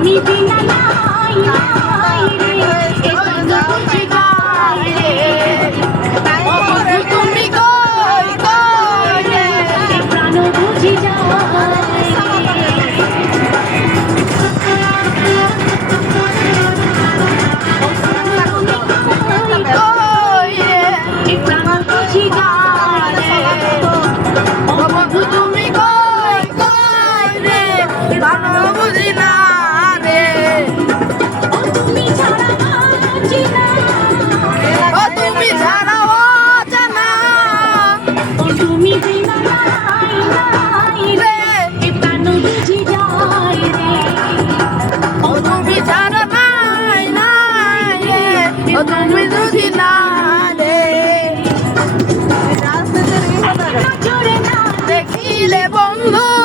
তুমি বিনা নাই নাই রে এ বন্ধু বুঝি গায় রে ও বন্ধু তুমি কই কই রে এ প্রাণ বুঝি যায় কই রে এ প্রাণ বুঝি যায় রে ও বন্ধু তুমি কই কই রে প্রাণ বুঝি না তুমি যদি না রে দেখিলে বন্ধু